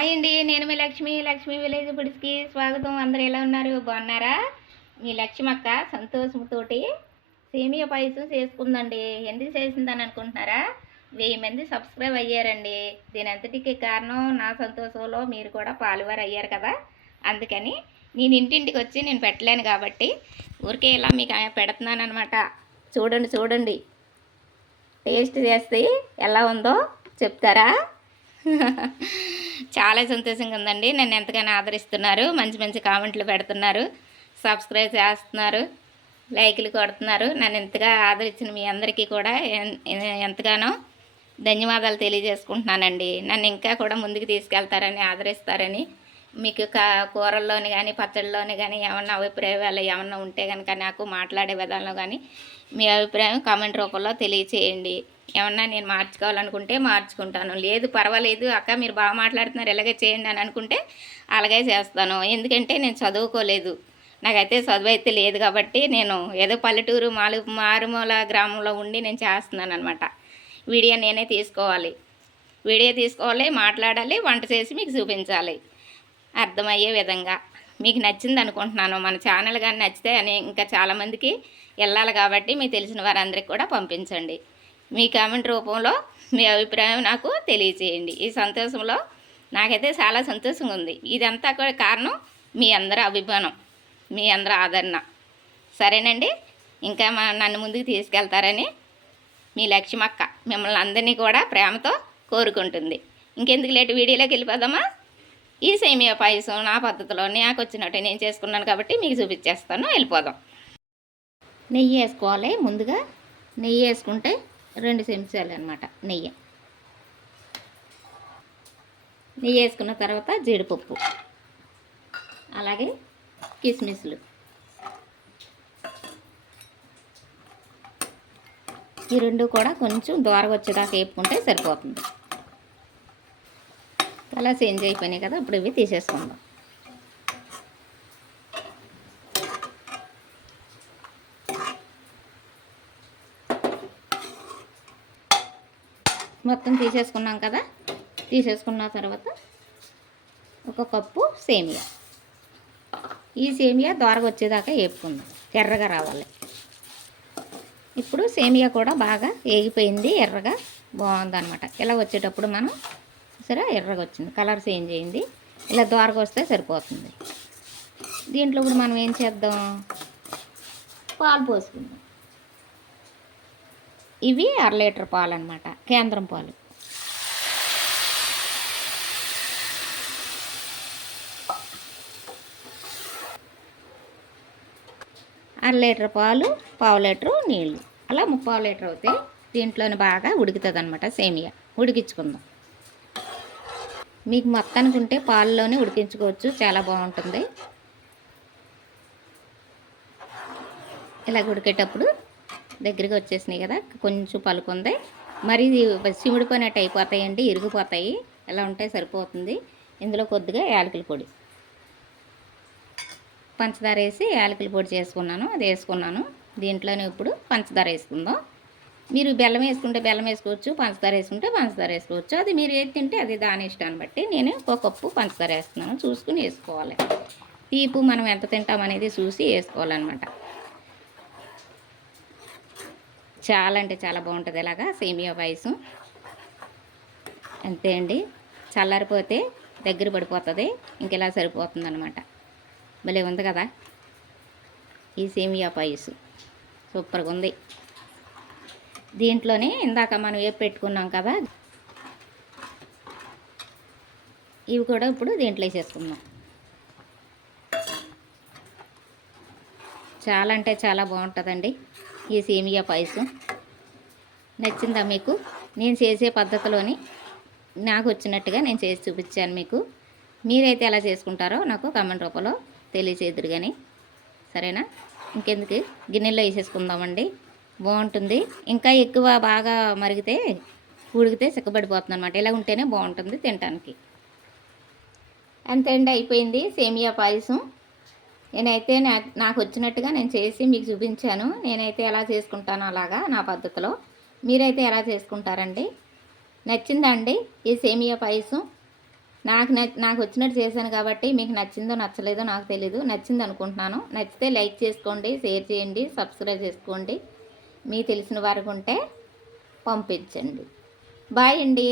Hi అండి నేను మీ లక్ష్మి లక్ష్మి విలేజ్ ఫుడ్స్కి స్వాగతం. అందరు ఎలా ఉన్నారు? బాగున్నారా? మీ లక్ష్మక్క సంతోషంతోటి సేమియా పాయసం చేసుకుందండి. ఎందుకు చేసిందని అనుకుంటున్నారా? వెయ్యి మంది సబ్స్క్రైబ్ అయ్యారండి. దీని అంతటికి కారణం నా సంతోషంలో మీరు కూడా పాలువారు అయ్యారు కదా. అందుకని నేను ఇంటింటికి వచ్చి నేను పెట్టలేను కాబట్టి ఊరికే ఇలా మీకు పెడుతున్నాను అనమాట చూడండి చూడండి. టేస్ట్ చేస్తే ఎలా ఉందో చెప్తారా? చాలా సంతోషంగా ఉందండి నన్ను ఎంతగానో ఆదరిస్తున్నారు. మంచి మంచి కామెంట్లు పెడుతున్నారు. సబ్స్క్రైబ్ చేస్తున్నారు. లైకులు కొడుతున్నారు. నన్ను ఎంతగా ఆదరించిన మీ అందరికీ కూడా ఎన్- ఎంతగానో ధన్యవాదాలు తెలియజేసుకుంటున్నానండి. నన్ను ఇంకా కూడా ముందుకు తీసుకెళ్తారని ఆదరిస్తారని. మీకు కా కూరల్లోని కానీ పచ్చళ్ళలోని కానీ ఏమన్నా అభిప్రాయాలు ఏమన్నా ఉంటే కనుక నాకు మాట్లాడే విధానంలో కానీ మీ అభిప్రాయం కామెంట్ రూపంలో తెలియచేయండి. ఏమన్నా నేను మార్చుకోవాలనుకుంటే మార్చుకుంటాను. లేదు పర్వాలేదు అక్క మీరు బాగా మాట్లాడుతున్నారు ఇలాగే చేయండి అని అనుకుంటే అలాగే చేస్తాను. ఎందుకంటే నేను చదువుకోలేదు. నాకైతే చదువు అయితే లేదు కాబట్టి నేను ఏదో పల్లెటూరు మాలు మారుమూల గ్రామంలో ఉండి నేను చేస్తున్నాను అనమాట వీడియో నేనే తీసుకోవాలి. వీడియో తీసుకోవాలి మాట్లాడాలి వంట చేసి మీకు చూపించాలి. అర్థమయ్యే విధంగా. మీకు నచ్చింది అనుకుంటున్నాను. మన ఛానల్ కానీ నచ్చితే అని ఇంకా చాలామందికి వెళ్ళాలి కాబట్టి మీకు తెలిసిన వారందరికి కూడా పంపించండి. మీ కామెంట్ రూపంలో మీ అభిప్రాయం నాకు తెలియజేయండి. ఈ సంతోషంలో నాకైతే చాలా సంతోషంగా ఉంది. ఇదంతా కూడా కారణం మీ అందరి అభిమానం మీ అందరి ఆదరణ. సరేనండి? ఇంకా మా నన్ను ముందుకు తీసుకెళ్తారని మీ లక్ష్మక్క మిమ్మల్ని అందరినీ కూడా ప్రేమతో కోరుకుంటుంది. ఇంకెందుకు లేటు? వీడియోలోకి వెళ్ళిపోదామా? ఈ సేమియా పాయసం నా పద్ధతిలో నాకు వచ్చినట్టు నేను చేసుకున్నాను కాబట్టి మీకు చూపించేస్తాను. వెళ్ళిపోదాం. నెయ్యి వేసుకోవాలి ముందుగా. నెయ్యి వేసుకుంటే రెండు చెంచాలు అనమాట నెయ్యి. నెయ్యి వేసుకున్న తర్వాత జీడిపప్పు అలాగే కిస్మిస్లు. ఈ రెండు కూడా కొంచెం దూరం వచ్చేదాకా వేపుకుంటే సరిపోతుంది. అలా చేంజ్ అయిపోయినాయి కదా ఇప్పుడు ఇవి తీసేసుకుందాం. మొత్తం తీసేసుకున్నాం కదా? తీసేసుకున్న తర్వాత ఒక కప్పు సేమియా. ఈ సేమియా దోరగా వచ్చేదాకా వేపుకుందాం. ఎర్రగా రావాలి. ఇప్పుడు సేమియా కూడా బాగా వేగిపోయింది ఎర్రగా బాగుందనమాట ఇలా వచ్చేటప్పుడు మనం సరే ఎర్రగా వచ్చింది. కలర్ చేంజ్ అయింది. ఇలా దోరగా వస్తే సరిపోతుంది. దీంట్లో ఇప్పుడు మనం ఏం చేద్దాం? పాలు పోసుకుందాం. ఇవి అర లీటర్ పాలు అనమాట కేంద్రం పాలు. అర లీటర్ పాలు పావు లీటరు నీళ్ళు. అలా ముప్పావు లీటర్ అవుతాయి. దీంట్లోనే బాగా ఉడుకుతుంది అనమాట సేమియా. ఉడికించుకుందాం. మీకు మొత్తానికి ఉంటే పాలలోనే ఉడికించుకోవచ్చు. చాలా బాగుంటుంది. ఇలా ఉడికేటప్పుడు దగ్గరికి వచ్చేసినాయి కదా కొంచెం పలుకుంది. మరి సిమిడిపోయినట్టు అయిపోతాయండి ఇరిగిపోతాయి. ఎలా ఉంటే సరిపోతుంది. ఇందులో కొద్దిగా యాలకుల పొడి. పంచదార వేసి యాలకుల పొడి చేసుకున్నాను అది వేసుకున్నాను. దీంట్లోనే ఇప్పుడు పంచదార వేసుకుందాం. మీరు బెల్లం వేసుకుంటే బెల్లం వేసుకోవచ్చు పంచదార వేసుకుంటే పంచదార వేసుకోవచ్చు. అది మీరు ఏది తింటే అది దాని ఇష్టాన్ని బట్టి నేను ఒక కప్పు పంచదార వేస్తున్నాను. చూసుకుని వేసుకోవాలి. తీపు మనం ఎంత తింటామనేది చూసి వేసుకోవాలన్నమాట. చాలా అంటే చాలా బాగుంటుంది ఇలాగా సేమియా పాయసం. అంతే అండి. చల్లారిపోతే దగ్గర పడిపోతుంది ఇంక ఇలా సరిపోతుంది అనమాట భలే ఉంది కదా ఈ సేమియా పాయసం. సూపర్గా ఉంది. దీంట్లోనే ఇందాక మనం ఏ పెట్టుకున్నాం కదా ఇవి కూడా ఇప్పుడు దీంట్లో వేసేసుకుందాం. చాలా అంటే చాలా బాగుంటుందండి. ఈ సేమియా పాయసం. నచ్చిందా మీకు? నేను చేసే పద్ధతిలోని నాకు వచ్చినట్టుగా నేను చేసి చూపించాను మీకు. మీరైతే ఎలా చేసుకుంటారో నాకు కామెంట్ రూపంలో తెలియచేదురు కానీ సరేనా? ఇంకెందుకు? గిన్నెలో వేసేసుకుందామండి. బాగుంటుంది. ఇంకా ఎక్కువ బాగా మరిగితే ఉడికితే చిక్కబడిపోతుంది అనమాట ఇలా ఉంటేనే బాగుంటుంది తినడానికి అంతే అండి అయిపోయింది సేమియా పాయసం. నేనైతే నా నాకు వచ్చినట్టుగా నేను చేసి మీకు చూపించాను. నేనైతే ఎలా చేసుకుంటానో అలాగా నా పద్ధతిలో. మీరైతే ఎలా చేసుకుంటారండి? నచ్చిందా అండి ఈ సేమియా పాయసం? నాకు నాకు వచ్చినట్టు చేశాను కాబట్టి మీకు నచ్చిందో నచ్చలేదో నాకు తెలీదు. నచ్చింది అనుకుంటున్నాను. నచ్చితే లైక్ చేసుకోండి షేర్ చేయండి సబ్స్క్రైబ్ చేసుకోండి. మీ తెలిసిన వారికి ఉంటే పంపించండి. బాయ్ అండి.